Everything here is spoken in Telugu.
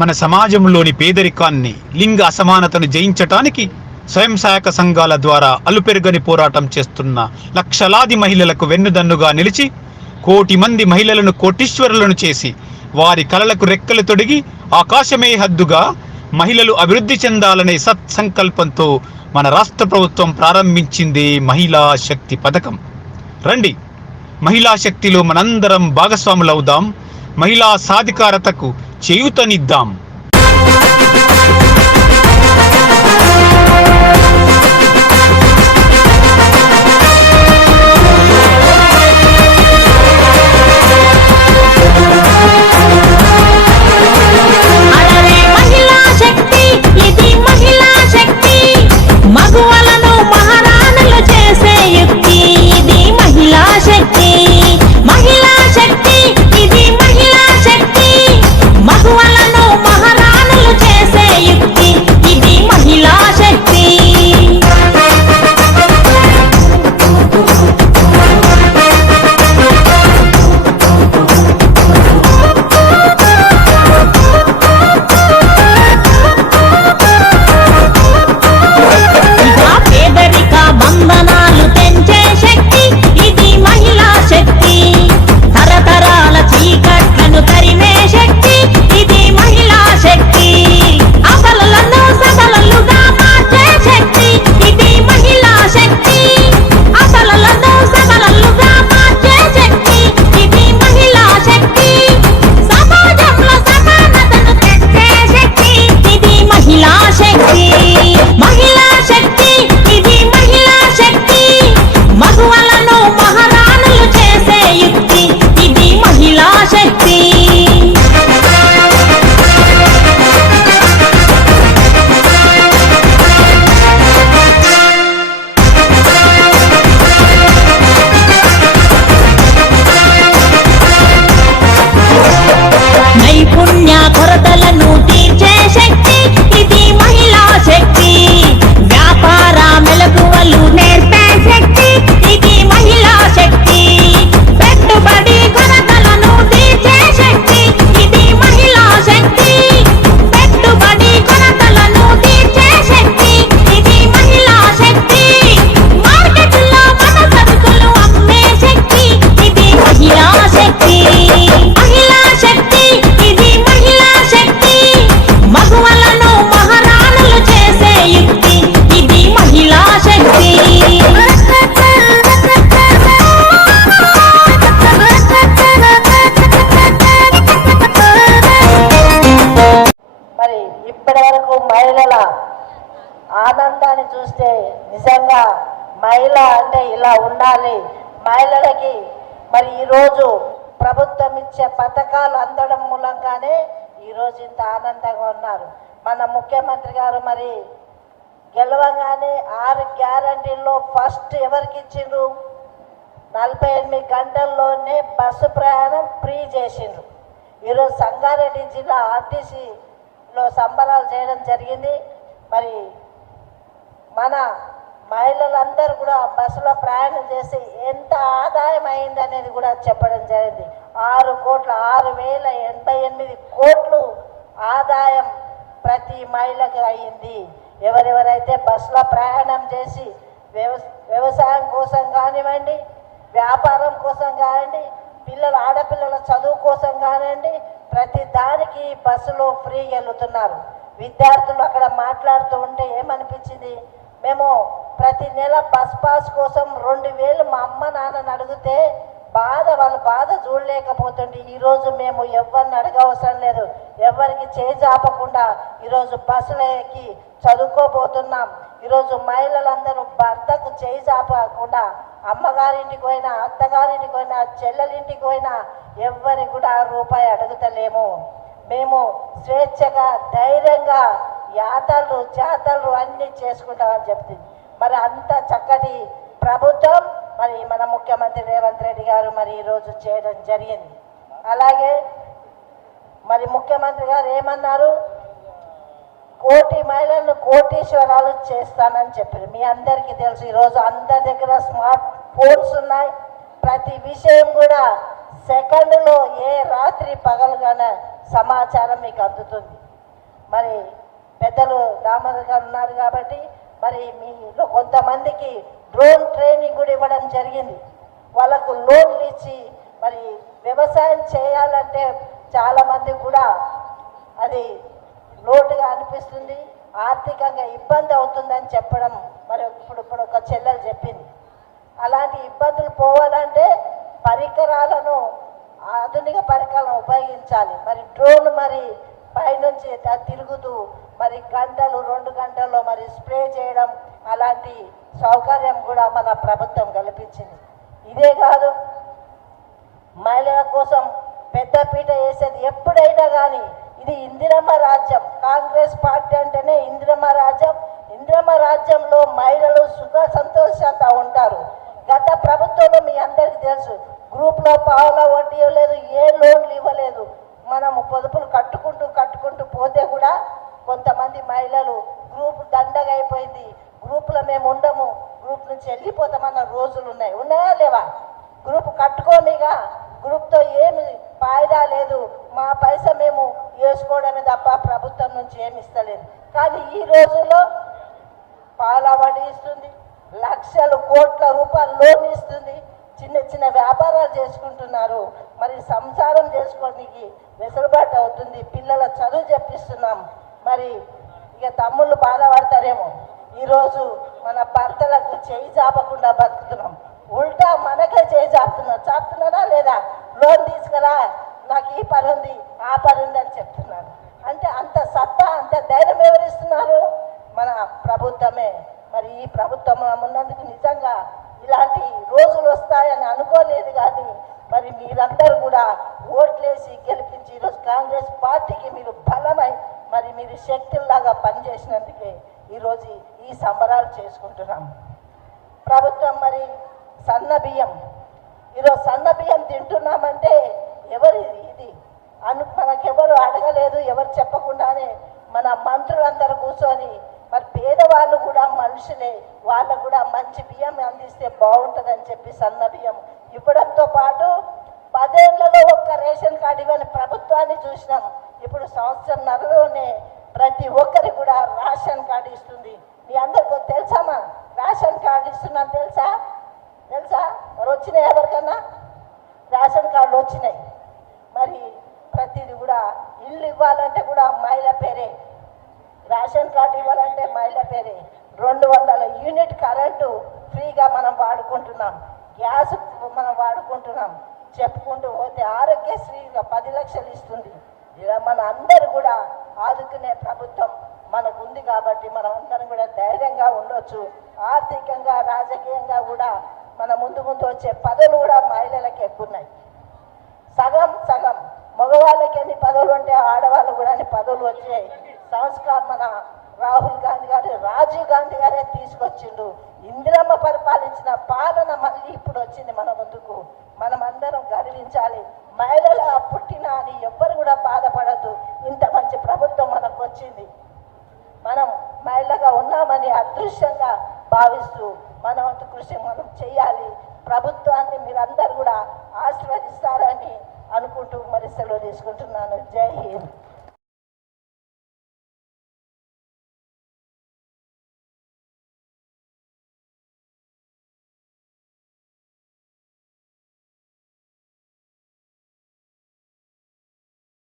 మన సమాజంలోని పేదరికాన్ని లింగ అసమానతను జయించటానికి స్వయం సహాయక సంఘాల ద్వారా అలుపెరుగని పోరాటం చేస్తున్న లక్షలాది మహిళలకు వెన్నుదన్నుగా నిలిచి కోటి మంది మహిళలను కోటీశ్వరులను చేసి వారి కలలకు రెక్కలు తొడిగి ఆకాశమే హద్దుగా మహిళలు అభివృద్ధి చెందాలనే సత్సంకల్పంతో మన రాష్ట్ర ప్రభుత్వం ప్రారంభించింది మహిళా శక్తి పథకం. రండి మహిళా శక్తిలో మనందరం భాగస్వాములవుదాం. మహిళా సాధికారతకు చేయూతనిద్దాం. మహిళల ఆనందాన్ని చూస్తే నిజంగా మహిళ అంటే ఇలా ఉండాలి. మహిళలకి మరి ఈరోజు ప్రభుత్వం ఇచ్చే పథకాలు అందడం మూలంగానే ఈరోజు ఇంత ఆనందంగా ఉన్నారు. మన ముఖ్యమంత్రి గారు మరి గెలవగానే ఆరు గ్యారంటీల్లో ఫస్ట్ ఎవరికి ఇచ్చిండ్రు? నలభై ఎనిమిది గంటల్లోనే బస్సు ప్రయాణం ఫ్రీ చేసిండ్రు. ఈరోజు సంగారెడ్డి జిల్లా ఆర్టీసీ లో సంబరాలు చేయడం జరిగింది. మరి మన మహిళలందరూ కూడా బస్సులో ప్రయాణం చేసి ఎంత ఆదాయం అయింది అనేది కూడా చెప్పడం జరిగింది. ఆరు కోట్ల ఆరు వేల ఎనభై ఎనిమిది కోట్లు ఆదాయం ప్రతి మహిళకు అయ్యింది ఎవరెవరైతే బస్సులో ప్రయాణం చేసి వ్యవ వ్యవసాయం కోసం కానివ్వండి వ్యాపారం కోసం కానివ్వండి పిల్లల ఆడపిల్లల చదువు కోసం కానివ్వండి ప్రతి దానికి బస్సులో ఫ్రీ వెళ్తున్నారు విద్యార్థులు అక్కడ మాట్లాడుతూ ఉంటే ఏమనిపించింది? మేము ప్రతి నెల బస్ పాస్ కోసం రెండు వేలు మా అమ్మ నాన్నని అడిగితే బాధ వాళ్ళ బాధ చూడలేకపోతుంటే ఈరోజు మేము ఎవరిని అడగవసరం లేదు. ఎవరికి చేజాపకుండా ఈరోజు బస్సులు ఎక్కి చదువుకోబోతున్నాం. ఈరోజు మహిళలందరూ భర్తకు చే చాపకుండా అమ్మగారింటికి పోయినా అత్తగారింటికి పోయినా చెల్లెలింటికి పోయినా ఎవ్వరికి కూడా రూపాయి అడుగుతలేము. మేము స్వేచ్ఛగా ధైర్యంగా యాతలు జాతలు అన్నీ చేసుకుంటామని చెప్తుంది మరి అంత చక్కటి ప్రభుత్వం మరి మన ముఖ్యమంత్రి రేవంత్ రెడ్డి గారు మరి ఈరోజు చేయడం జరిగింది. అలాగే మరి ముఖ్యమంత్రి గారు ఏమన్నారు? కోటి మహిళలను కోటీశ్వరాలు చేస్తానని చెప్పారు. మీ అందరికీ తెలుసు ఈరోజు అందరి దగ్గర స్మార్ట్ ఫోన్స్ ఉన్నాయి. ప్రతి విషయం కూడా సెకండ్లో ఏ రాత్రి పగలుగానే సమాచారం మీకు అందుతుంది. మరి పెద్దలు దామోదర్ గారు ఉన్నారు కాబట్టి మరి మీలో కొంతమందికి డ్రోన్ ట్రైనింగ్ కూడా ఇవ్వడం జరిగింది. వాళ్ళకు లోన్లు ఇచ్చి మరి వ్యవసాయం చేయాలంటే చాలామంది కూడా అది లోటుగా అనిపిస్తుంది. ఆర్థికంగా ఇబ్బంది అవుతుందని చెప్పడం మరి ఇప్పుడు ఇప్పుడు ఒక చెల్లెలు చెప్పింది. అలాంటి ఇబ్బందులు పోవాలంటే పరికరాలను ఆధునిక పరికరాలను ఉపయోగించాలి. మరి డ్రోన్ మరి పైనుంచి తిరుగుతూ మరి గంటలు రెండు గంటల్లో మరి స్ప్రే చేయడం అలాంటి సౌకర్యం కూడా మన ప్రభుత్వం కల్పించింది. ఇదే కాదు మహిళల కోసం పెద్దపీట వేసేది ఎప్పుడైనా కానీ ఇది ఇందిరమ్మ రాజ్యం. కాంగ్రెస్ పార్టీ అంటేనే ఇందిరమ్మ రాజ్యం. ఇందిరమ్మ రాజ్యంలో మహిళలు సుఖ సంతోషంగా ఉంటారు. గత ప్రభుత్వంలో మీ అందరికీ తెలుసు గ్రూప్లో పావుల వడ్డీ ఇవ్వలేదు ఏ లోన్లు ఇవ్వలేదు. మనము పొదుపులు కట్టుకుంటూ కట్టుకుంటూ పోతే కూడా కొంతమంది మహిళలు గ్రూప్ దండగా అయిపోయింది. గ్రూపులో మేము ఉండము. గ్రూప్ నుంచి వెళ్ళిపోతామన్న రోజులు ఉన్నాయి. ఉన్నాయా లేవా? గ్రూప్ కట్టుకోనిగా గ్రూప్తో ఏమి ఫాయిదా లేదు. మా పైస మేము వేసుకోవడమే తప్ప ప్రభుత్వం నుంచి ఏమి ఇస్తలేదు. కానీ ఈ రోజుల్లో పాలవడి ఇస్తుంది లక్షలు కోట్ల రూపాయలు లోన్ ఇస్తుంది చిన్న చిన్న వ్యాపారాలు చేసుకుంటున్నారు. మరి సంసారం చేసుకోవడానికి వెసులుబాటు అవుతుంది పిల్లల చదువు చెప్పిస్తున్నాం. మరి ఇక తమ్ముళ్ళు బాధపడతారేమో. ఈరోజు మన భర్తలకు చేయి చాపకుండా బతుకుతున్నాం. ఉల్టా మనకే చేయి చాపుతున్నారు చాపుతున్నారా లేదా? లోన్ తీసుకురా నాకు ఈ పని ఉంది ఆ పని ఉంది అని చెప్తున్నారు అంటే అంత సత్తా అంత ధైర్యం ఎవరిస్తున్నారు మన ప్రభుత్వమే. మరి ఈ ప్రభుత్వం ఉన్నందుకు నిజంగా ఇలాంటి రోజులు వస్తాయని అనుకోలేదు కానీ మరి మీరందరూ కూడా ఓట్లేసి గెలిపించి ఈరోజు కాంగ్రెస్ పార్టీకి మీరు బలమై మరి మీరు శక్తుల్లాగా పనిచేసినందుకే ఈరోజు ఈ సంబరాలు చేసుకుంటున్నాం. ప్రభుత్వం మరి సన్న బియ్యం. ఈరోజు సన్న బియ్యం తింటున్నామంటే ఎవరు ఇది? అను మనకెవరు అడగలేదు ఎవరు చెప్పకుండానే మన మంత్రులందరూ కూర్చొని మరి పేదవాళ్ళు కూడా మనుషులే వాళ్ళకు కూడా మంచి బియ్యం అందిస్తే బాగుంటుందని చెప్పి సన్న బియ్యం ఇవ్వడంతో పాటు పదేళ్ళలో ఒక్క రేషన్ కార్డు ఇవ్వని ప్రభుత్వాన్ని చూసినాం. ఇప్పుడు సంవత్సరంన్నరలోనే ప్రతి ఒక్కరికి కూడా రేషన్ కార్డు ఇస్తుంది. మీ అందరికీ తెలుసామా? రేషన్ కార్డు ఇస్తున్నాను తెలుసా? తెలుసా? మరి వచ్చినాయి ఎవరికన్నా? రేషన్ కార్డులు వచ్చినాయి. మరి ప్రతిది కూడా ఇల్లు ఇవ్వాలంటే కూడా మహిళ పేరే. రేషన్ కార్డు ఇవ్వాలంటే మహిళ పేరే రెండు వందల యూనిట్ కరెంటు ఫ్రీగా మనం వాడుకుంటున్నాం. గ్యాస్ మనం వాడుకుంటున్నాం. చెప్పుకుంటూ పోతే ఆరోగ్యశ్రీగా పది లక్షలు ఇస్తుంది. ఇలా మన అందరు కూడా ఆదుకునే ప్రభుత్వం మనకు ఉంది కాబట్టి మనం అందరం కూడా ధైర్యంగా ఉండొచ్చు. ఆర్థికంగా రాజకీయంగా కూడా మన ముందు ముందు వచ్చే పదవులు కూడా మహిళలకు ఎక్కువ ఉన్నాయి. సగం సగం. మగవాళ్ళకి ఎన్ని పదవులు ఉంటే ఆడవాళ్ళు కూడా అన్ని పదవులు వచ్చాయి. సంస్కారం మన రాహుల్ గాంధీ గారు రాజీవ్ గాంధీ గారే తీసుకొచ్చిండు. ఇందిరమ్మ పరిపాలించిన పాలన మళ్ళీ ఇప్పుడు వచ్చింది మన ముందుకు. మనం అందరం గర్వించాలి. మహిళలు పుట్టిన అని ఎవ్వరు కూడా బాధపడద్దు. ఇంత మంచి ప్రభుత్వం మనకు వచ్చింది. మనం మహిళగా ఉన్నామని అదృశ్యంగా భావిస్తూ మన వంతు కృషి మనం చేయాలి. ప్రభుత్వాన్ని మీరందరూ కూడా ఆశీర్వదిస్తారని అనుకుంటూ మరి సెలవు తీసుకుంటున్నాను. జై హింద్.